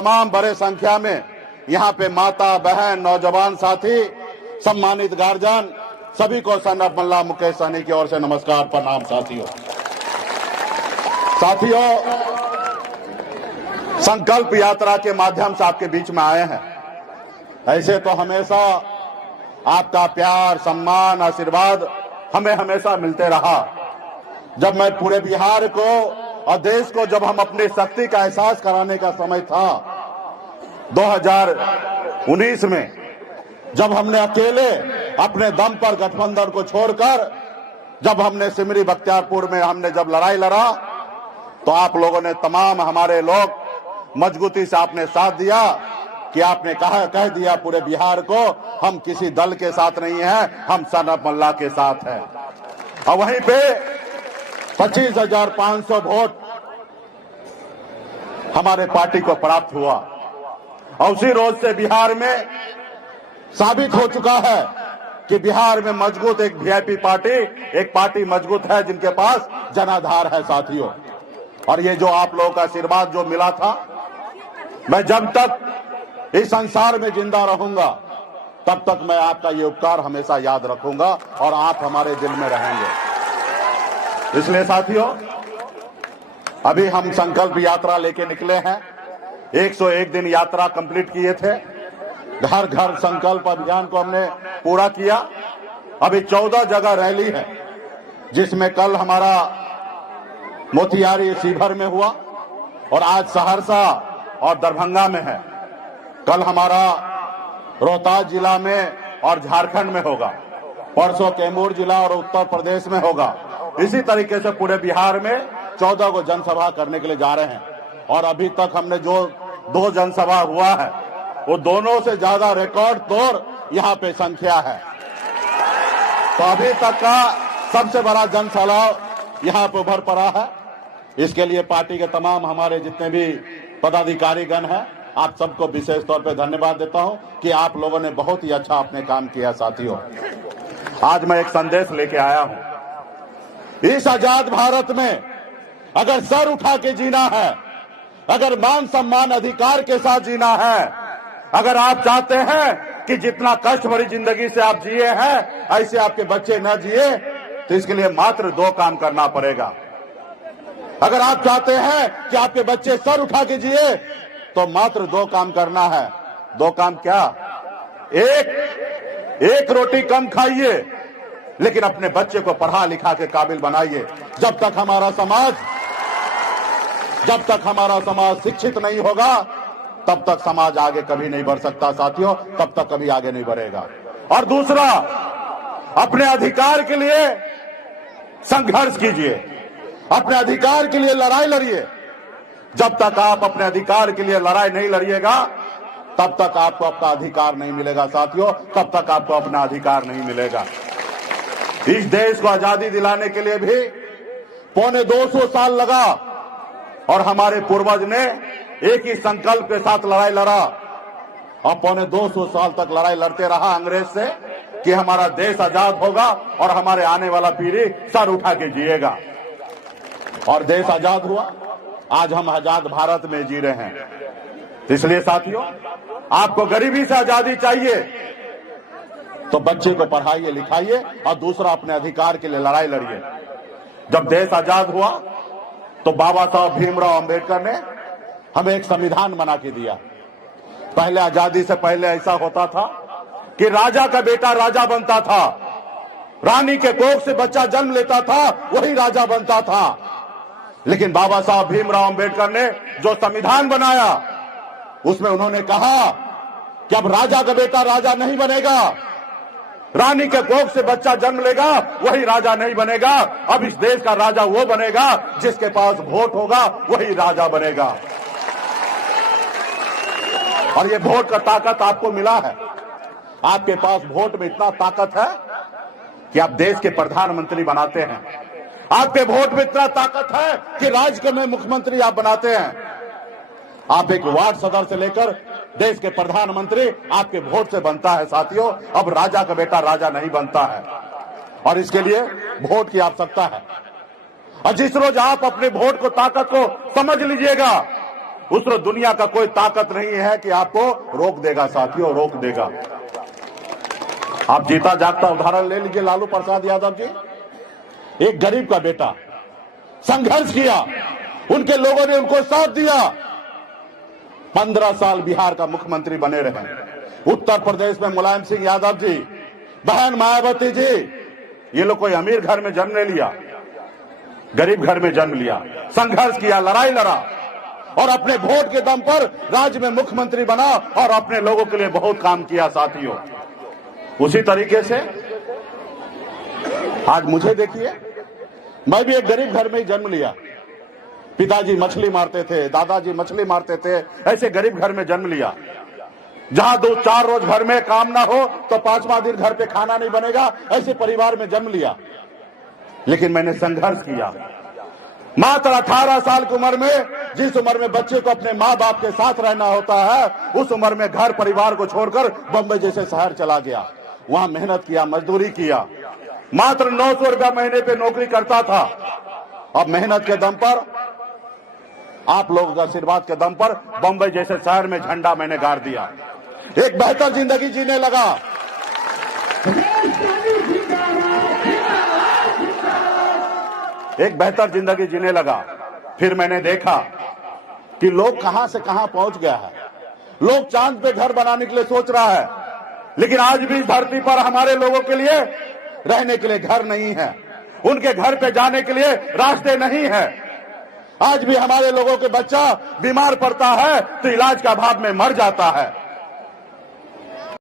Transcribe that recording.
तमाम बड़े संख्या में यहाँ पे माता, बहन, नौजवान साथी, सम्मानित गार्जियन, सभी को सन ऑफ मल्ला मुकेश सहनी की ओर से नमस्कार, प्रणाम। साथियों, संकल्प यात्रा के माध्यम से आपके बीच में आए हैं। ऐसे तो हमेशा आपका प्यार, सम्मान, आशीर्वाद हमें हमेशा मिलते रहा। जब मैं पूरे बिहार को और देश को जब हम अपनी शक्ति का एहसास कराने का समय था 2019 में, जब हमने अकेले अपने दम पर गठबंधन को छोड़कर जब हमने सिमरी बख्तियारपुर में हमने जब लड़ाई लड़ा, तो आप लोगों ने, तमाम हमारे लोग मजबूती से आपने साथ दिया कि आपने कह दिया पूरे बिहार को, हम किसी दल के साथ नहीं हैं, हम सन ऑफ मल्ला के साथ हैं। और वहीं पे 25,500 वोट हमारे पार्टी को प्राप्त हुआ। और उसी रोज से बिहार में साबित हो चुका है कि बिहार में मजबूत एक वीआईपी पार्टी, एक पार्टी मजबूत है जिनके पास जनाधार है साथियों। और ये जो आप लोगों का आशीर्वाद जो मिला था, मैं जब तक इस संसार में जिंदा रहूंगा तब तक मैं आपका ये उपकार हमेशा याद रखूंगा और आप हमारे दिल में रहेंगे। इसलिए साथियों, अभी हम संकल्प यात्रा लेके निकले हैं। 101 दिन यात्रा कंप्लीट किए थे। घर घर संकल्प अभियान को हमने पूरा किया। अभी 14 जगह रैली है, जिसमें कल हमारा मोतिहारी, शिवहर में हुआ और आज सहरसा और दरभंगा में है। कल हमारा रोहतास जिला में और झारखंड में होगा, परसों कैमूर जिला और उत्तर प्रदेश में होगा। इसी तरीके से पूरे बिहार में 14 को जनसभा करने के लिए जा रहे हैं। और अभी तक हमने जो 2 जनसभा हुआ है, वो दोनों से ज्यादा रिकॉर्ड तोड़ यहाँ पे संख्या है। तो अभी तक का सबसे बड़ा जनसभा यहाँ पे उभर पड़ा है। इसके लिए पार्टी के तमाम हमारे जितने भी पदाधिकारीगण हैं, आप सबको विशेष तौर पे धन्यवाद देता हूं कि आप लोगों ने बहुत ही अच्छा अपने काम किया। साथियों, आज मैं एक संदेश लेके आया हूं। इस आजाद भारत में अगर सर उठा के जीना है, अगर मान सम्मान अधिकार के साथ जीना है, अगर आप चाहते हैं कि जितना कष्ट भरी जिंदगी से आप जिए हैं ऐसे आपके बच्चे न जिए, तो इसके लिए मात्र 2 काम करना पड़ेगा। अगर आप चाहते हैं कि आपके बच्चे सर उठा के जिए, तो मात्र 2 काम करना है। 2 काम क्या? एक रोटी कम खाइए, लेकिन अपने बच्चे को पढ़ा लिखा के काबिल बनाइए। जब तक हमारा समाज शिक्षित नहीं होगा, तब तक समाज आगे कभी नहीं बढ़ सकता साथियों, तब तक कभी आगे नहीं बढ़ेगा। और दूसरा, अपने अधिकार के लिए संघर्ष कीजिए, अपने अधिकार के लिए लड़ाई लड़िए। जब तक आप अपने अधिकार के लिए लड़ाई नहीं लड़िएगा, तब तक आपको अपना अधिकार नहीं मिलेगा साथियों, तब तक आपको अपना अधिकार नहीं मिलेगा। इस देश को आजादी दिलाने के लिए भी 250 साल लगा और हमारे पूर्वज ने एक ही संकल्प के साथ लड़ाई लड़ा और 250 साल तक लड़ाई लड़ते रहा अंग्रेज से कि हमारा देश आजाद होगा और हमारे आने वाला पीढ़ी सर उठा के जिएगा। और देश आजाद हुआ, आज हम आजाद भारत में जी रहे हैं। इसलिए साथियों, आपको गरीबी से आजादी चाहिए तो बच्चे को पढ़ाइए लिखाइए और दूसरा अपने अधिकार के लिए लड़ाई लड़िए। जब देश आजाद हुआ तो बाबा साहब भीमराव अंबेडकर ने हमें एक संविधान बना के दिया। पहले आजादी से पहले ऐसा होता था कि राजा का बेटा राजा बनता था, रानी के कोख से बच्चा जन्म लेता था, वही राजा बनता था। लेकिन बाबा साहब भीमराव अंबेडकर ने जो संविधान बनाया, उसमें उन्होंने कहा कि अब राजा का बेटा राजा नहीं बनेगा, रानी के कोख से बच्चा जन्म लेगा वही राजा नहीं बनेगा। अब इस देश का राजा वो बनेगा जिसके पास वोट होगा, वही राजा बनेगा। और ये वोट का ताकत आपको मिला है। आपके पास वोट में इतना ताकत है कि आप देश के प्रधानमंत्री बनाते हैं। आपके वोट में इतना ताकत है कि राज्य के में मुख्यमंत्री आप बनाते हैं। आप एक वार्ड सदस्य से लेकर देश के प्रधानमंत्री आपके वोट से बनता है साथियों। अब राजा का बेटा राजा नहीं बनता है और इसके लिए वोट की आवश्यकता है। और जिस रोज आप अपने वोट को ताकत को समझ लीजिएगा, उस दुनिया का कोई ताकत नहीं है कि आपको रोक देगा साथियों, रोक देगा। आप जीता जागता उदाहरण ले लीजिए लालू प्रसाद यादव जी, एक गरीब का बेटा, संघर्ष किया, उनके लोगों ने उनको साथ दिया, 15 साल बिहार का मुख्यमंत्री बने रहे। उत्तर प्रदेश में मुलायम सिंह यादव जी, बहन मायावती जी, ये लोग कोई अमीर घर में जन्म नहीं लिया, गरीब घर में जन्म लिया, संघर्ष किया, लड़ाई लड़ा और अपने वोट के दम पर राज्य में मुख्यमंत्री बना और अपने लोगों के लिए बहुत काम किया साथियों। उसी तरीके से आज मुझे देखिए, मैं भी एक गरीब घर में ही जन्म लिया, पिताजी मछली मारते थे, दादाजी मछली मारते थे, ऐसे गरीब घर में जन्म लिया, जहां 2-4 रोज घर में काम ना हो तो 5वां दिन घर पे खाना नहीं बनेगा, ऐसे परिवार में जन्म लिया। लेकिन मैंने संघर्ष किया। मात्र 18 साल की उम्र में, जिस उम्र में बच्चे को अपने माँ बाप के साथ रहना होता है, उस उम्र में घर परिवार को छोड़कर बंबई जैसे शहर चला गया। वहां मेहनत किया, मजदूरी किया, मात्र 900 रुपया महीने पे नौकरी करता था। अब मेहनत के दम पर, आप लोगों का आशीर्वाद के दम पर बंबई जैसे शहर में झंडा मैंने गाड़ दिया, एक बेहतर जिंदगी जीने लगा। एक बेहतर जिंदगी जीने लगा। फिर मैंने देखा कि लोग कहां से कहां पहुंच गया है। लोग चांद पे घर बनाने के लिए सोच रहा है, लेकिन आज भी इस धरती पर हमारे लोगों के लिए रहने के लिए घर नहीं है, उनके घर पे जाने के लिए रास्ते नहीं है। आज भी हमारे लोगों के बच्चा बीमार पड़ता है तो इलाज का अभाव में मर जाता है।